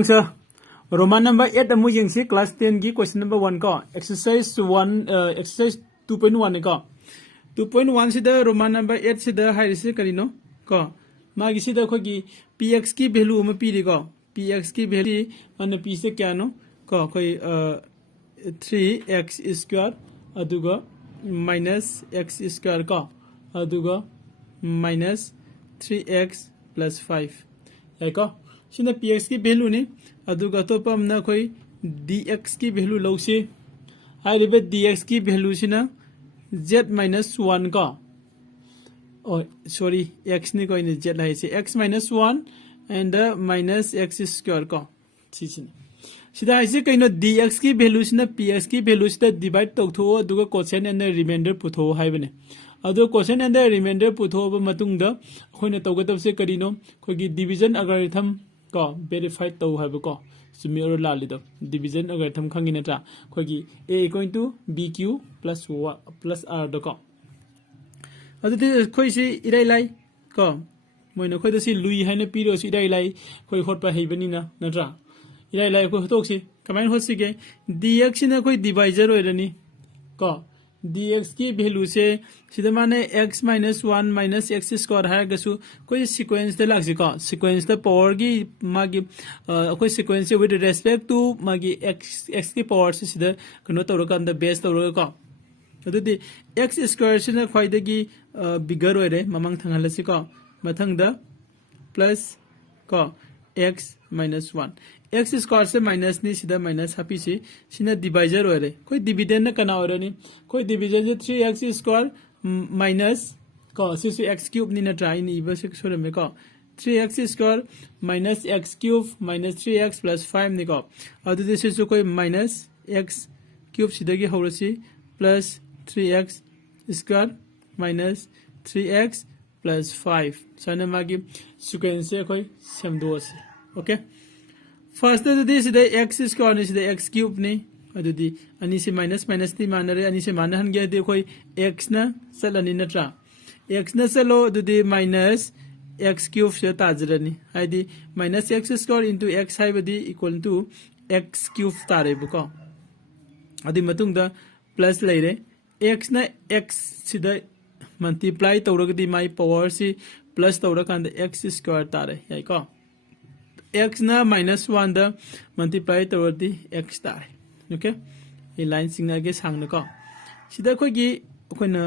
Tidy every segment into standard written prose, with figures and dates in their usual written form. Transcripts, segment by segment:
answer Roman number 8 amu yengsi class 10 gi question number 1 ko exercise 1 exercise 2.1 ko 2.1 sida Roman number 8 sida hairisi karino ko magi sida khogi px ki value ma piri ko px ki value man p se kya no ko khoi 3x square aduga minus x square ko aduga minus 3x plus 5 yai ko sina px ki value ni aduga to pam na khoi dx ki value lo si hai ribe dx ki value sina z minus 1 ko oh sorry x ni koi ni z lai se x minus 1 and the minus x square ko si sida ai se kaino dx ki value sina px ki value sida divide tok tho aduga quotient and the remainder putho hai bane ado quotient and the remainder putho ba matung da khoina tawga tab se karino khoi gi division algorithm ko verify to hai ba ko sumi or la li do division algorithm khangi na ta khoi gi a equal to bq plus 1 plus r do ko ado de khoi si irai lai ko moina khoi da si lui hai na pi ro si irai lai khoi hot pa hei bani na tra irai lai ko hotok si kamain hot si ge dx na khoi divisor oirani ko dx की value से सीधा माने x minus 1 minus x square है गसु कोई sequence दे लाग सिका sequence the power की मागी कोई sequence से with respect to मागी x की power से सीधा कनो तो रखा अंदर base तो रखा तो दी x square से ना फायदे की bigger हो रहे ममंग थंगल सिका मथंग द plus का x minus 1 x square से माइनस नहीं सीधा माइनस हापी से सीधा डिवाइजर हो रहे कोई डिविडेंड न करना हो रहा नहीं कोई डिविजन से 3x स्क्वायर माइनस का सिर्फ x क्यूब नहीं ना ट्राई नहीं बस एक सोरे में का 3x square minus x cube minus 3x plus 5 नहीं का और तो जैसे जो कोई माइनस x क्यूब सीधा की हो रही plus 3x square minus 3x plus 5 साने मागी सीक्वेंस से कोई समझो से okay First this is the x square is the x cube ni adudi ani se minus ni manare ani se manahan ge de koi x na salani na tra x na salo adudi minus x cube se tajrani haidi minus x square into x haibadi equal to x cube tare buko adi matung da plus leire x na x sida multiply tawragdi my power si plus tawrakanda x square tare yai ko x na minus 1 da multiply tawdi x star okay e line singna ge sang na ko sida khoi gi khoina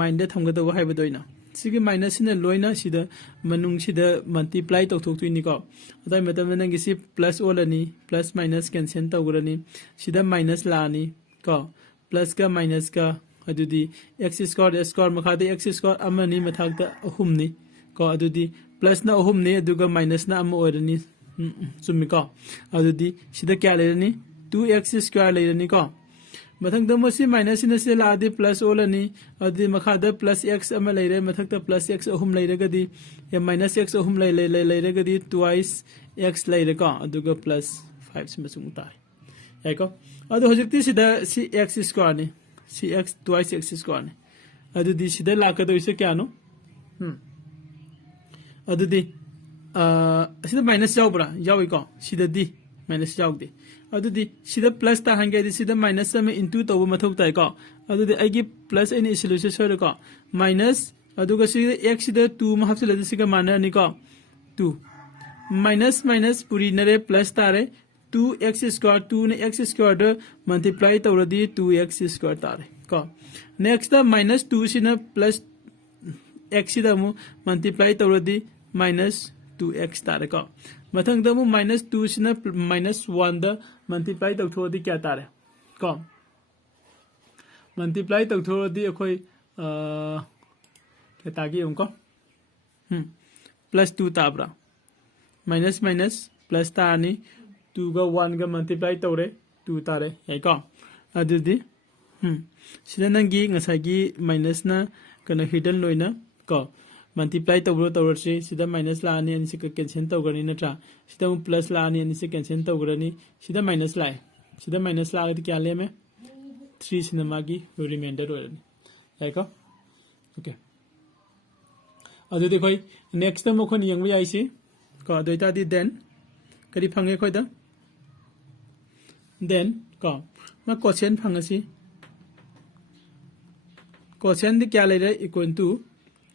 mind da thamga da wa haiba doina sigi minus na loina sida manung sida multiply to thok tuini ko adai matam na gi si plus all ani plus minus cancel tawgrani sida minus la ani ko plus ka minus ka adudi x square makha de x square amani mathak da ahum ni ko adudi plus na ahum ne aduga minus na am oirani chumi ko adudi sida kya lerani 2x square lerani ko mathang da mo si minus na se la di plus olani adudi makha da plus x am lere mathak da plus x ahum leraga di ya minus x ahum leraga di twice x lere ko aduga plus 5 sim sung tai ai ko adu hojikti sida si x square ni si x twice x square ni adudi sida la ka do ise kya no adudi sida minus yaubra yawi ko sida di minus yaugde adudi sida plus ta hange di sida minus sama into to mathok tai ko adudi agi plus any solution sore ko minus aduga sida x sida 2 ma hapsila di siga mana ni ko 2 minus puri nare plus tare 2x square 2 ne x square de multiply tawradi 2x square tare ko next the minus 2 sina plus x sida mu multiply tawradi minus 2x tare ko mathang da mu minus 2 sina minus 1 da multiply taw thodi kya tare ko multiply taw thodi akhoi kya tagi ko plus 2 tabra minus plus ta ni 2 ga 1 ga multiply tawre 2 tare yai ko adudi sida nangi ngasai gi minus na kana hidden loina ko multiply tawro se sida minus la ani se cancel tawgani na tra sida plus la ani se cancel tawgrani sida minus la ga kya le me 3 sina magi remainder oirani ai ko okay adu de koi next time khon yang bai si ko doita di then करी fungi कोई दा then को मैं question फंगसी question दी क्या ले रहे equal to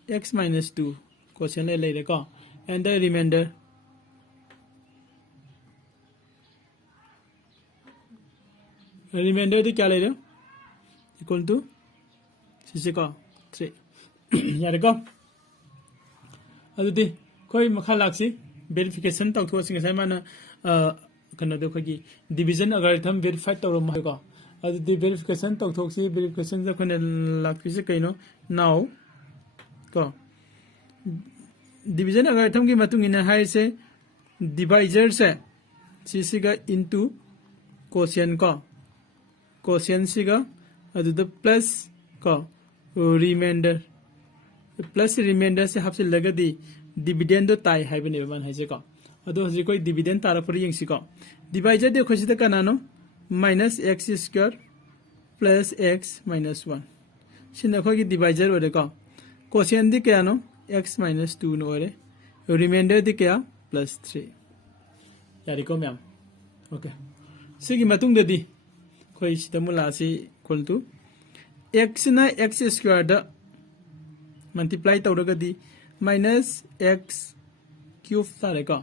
x minus 2 question ले रहे को and the remainder दी क्या ले रहे इक्वल टू सिसे को 3 यार को अदुदी कोई मखा लाक्सी वेरिफिकेशन तौथोसिंग से माना कनो दो खगी डिवीजन एल्गोरिथम वेरीफाई तौरम को अदुदी वेरिफिकेशन तौथोक्सी वेरिफिकेशन ज खने लाक्सी कइनो नाउ को डिवीजन एल्गोरिथम की मतुंग इन हाई से डिवाइजर से सिसिगा इनटू क्वोशिएंट को क्वोशिएंट सिगा अदुदा प्लस को रिमाइंडर प्लस रिमाइंडर से हाफ से लगदी डिविडेंड दो ताई हाइबने बन हाइजे को अदो हजि कोई डिविडेंड तारा पर यंगसी को डिवाइजर दे खोसिदा कनानो minus x square plus x minus 1 सिन खोगी डिवाइजर ओरे को क्वोशिएंट दी क्या नो एक्स माइनस 2 नो ओरे रिमाइंडर दी क्या प्लस 3 यारी को मैम ओके सिगी मतुंग ददी खोई सिदा मुलासी इक्वल टू एक्स ना एक्स स्क्वायर दा मल्टीप्लाई तौरगदी माइनस एक्स क्यूब तारे को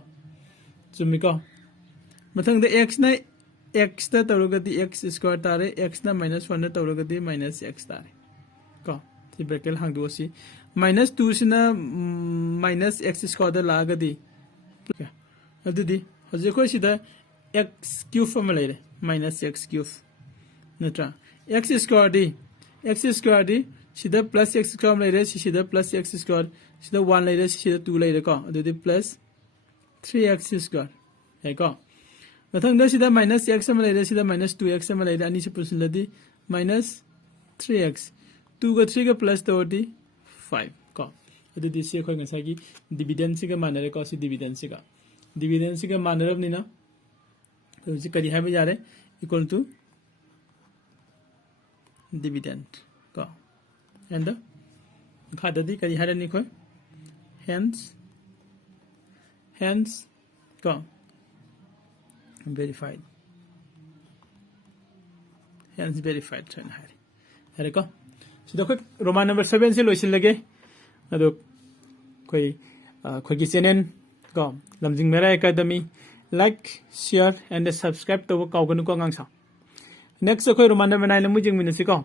चुमी को मथंग एक्स ना एक्स दा तौरगदी एक्स स्क्वायर तारे एक्स ना माइनस 1 दा तौरगदी माइनस एक्स तारे को सी ब्रैकेट हांगदोसी माइनस 2 सिना माइनस एक्स स्क्वायर दा लागदी अदुदी हजे कोई सिदा एक्स क्यूब अमा लेरे माइनस एक्स क्यूब नत्रा एक्स स्क्वायर दी सिदा प्लस एक्स स्क्वायर लेरे सिदा प्लस एक्स स्क्वायर सिदा 1 लेरे सिदा 2 लेरे को अदुदी प्लस 3x स्क्वायर है को मथंग सिदा माइनस एक्स अमा लेरे सिदा माइनस 2x अमा लेरे अनि से पुसलदी माइनस 3x 2 का 3 का प्लस तोदी 5 को अदुदी से खोय ngसागी डिविडेंड सिगा मानरे को सि डिविडेंड सिगा मानरबनिना तो जि करी हाबे यारे इक्वल टू डिविडेंड को and the khadadi kari harani ko hence ko verified train hari hare ko sida ko roman number 7 se loisil lage ado koi khoi channel ko lamjing mera academy like share and subscribe to kawganu ko ngangsa next ko roman number 9 mu jing minasi ko